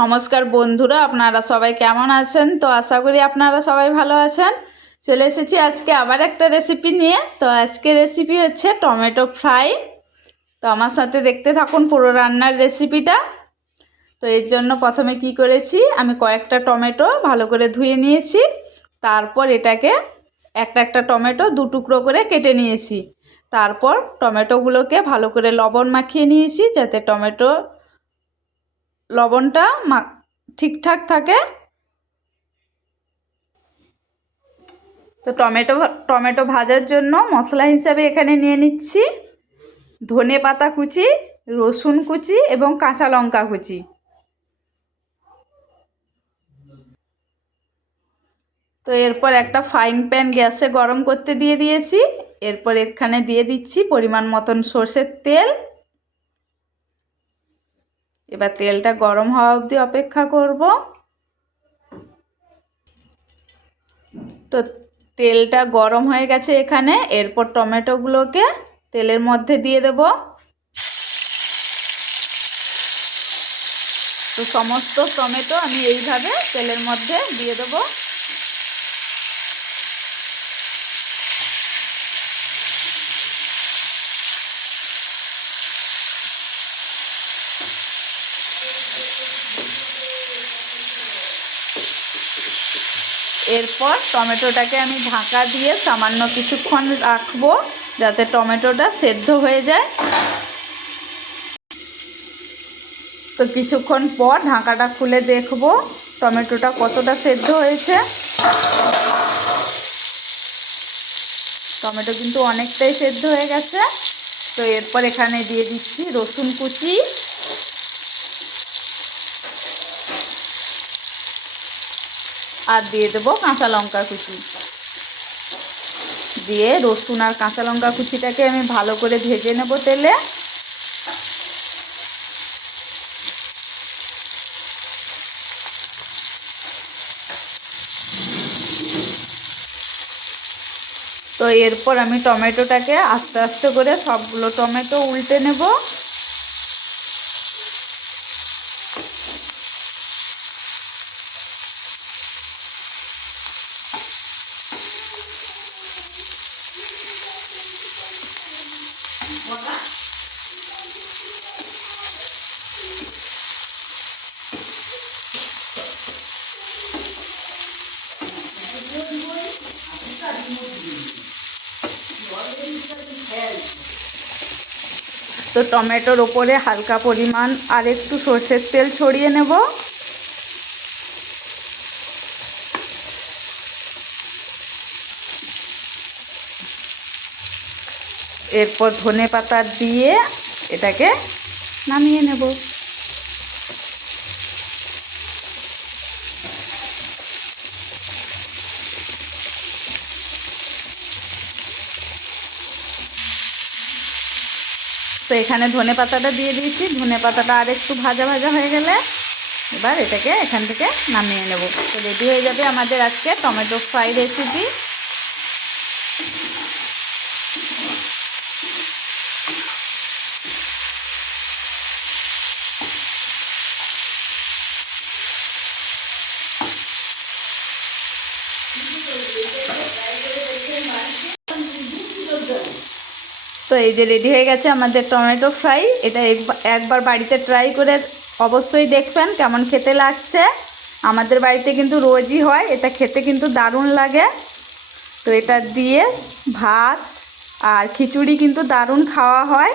নমস্কার বন্ধুরা, আপনারা সবাই কেমন আছেন? তো আশা করি আপনারা সবাই ভালো আছেন। চলে এসেছি আজকে আবার একটা রেসিপি নিয়ে। তো আজকে রেসিপি হচ্ছে টমেটো ফ্রাই। তো আমার সাথে দেখতে থাকুন পুরো রান্নার রেসিপিটা তো এর জন্য প্রথমে কি করেছি, আমি কয়েকটা টমেটো ভালো করে ধুয়ে নিয়েছি। তারপর এটাকে একটা একটা টমেটো দু টুকরো করে কেটে নিয়েছি। তারপর টমেটোগুলোকে ভালো করে লবণ মাখিয়ে নিয়েছি, যাতে টমেটো লবণটা ঠিকঠাক থাকে। তো টমেটো টমেটো ভাজার জন্য মশলা হিসাবে এখানে নিয়ে নিচ্ছি। ধনে পাতা কুচি, রসুন কুচি এবং কাঁচা লঙ্কা কুচি। তো এরপর একটা ফ্রাইং প্যান গ্যাসে গরম করতে দিয়ে দিয়েছি। এরপর এখানে দিয়ে দিচ্ছি পরিমাণ মতন সর্ষের তেল। এবার তেলটা গরম হওয়া অবধি অপেক্ষা করব। তো তেলটা গরম হয়ে গেছে এখানে, এরপর টমেটোগুলোকে তেলের মধ্যে দিয়ে দেব। তো সমস্ত টমেটো আমি এইভাবে তেলের মধ্যে দিয়ে দেবো। এরপর টমেটোটাকে আমি ঢাকা দিয়ে সামান্য কিছুক্ষণ রাখব যাতে টমেটোটা সেদ্ধ হয়ে যায়। তো কিছুক্ষণ পর ঢাকাটা খুলে দেখব টমেটোটা কতটা সেদ্ধ হয়েছে। টমেটো কিন্তু অনেকটাই সেদ্ধ হয়ে গেছে। তো এরপর এখানে দিয়ে দিচ্ছি রসুন কুচি। আর দিয়ে দেবো কাঁচা লঙ্কা কুচি। দিয়ে রসুন আর কাঁচা লঙ্কা কুচিটাকে আমি ভালো করে ভেজে নেব তেলে। তো এরপর আমি টমেটোটাকে আস্তে আস্তে করে সবগুলো টমেটো উল্টে নেব। তো টমেটোর ওপরে হালকা পরিমাণ আর একটু সর্ষের তেল ছড়িয়ে নেব। এরপর ধনে পাতা দিয়ে এটাকে নামিয়ে নেব। তো এখানে ধনে পাতাটা দিয়ে দিয়েছি। ধনে পাতাটা আর একটু ভাজা ভাজা হয়ে গেলে এবার এটাকে এখান থেকে নামিয়ে নেব। তো রেডি হয়ে যাবে আমাদের আজকে টমেটো ফ্রাই রেসিপি। তো এই যে রেডি হয়ে গেছে আমাদের টমেটো ফ্রাই। এটা একবার বাড়িতে ট্রাই করে অবশ্যই দেখবেন কেমন খেতে লাগছে। আমাদের বাড়িতে কিন্তু রোজই হয়, এটা খেতে কিন্তু দারুণ লাগে। তো এটা দিয়ে ভাত আর খিচুড়ি কিন্তু দারুণ খাওয়া হয়।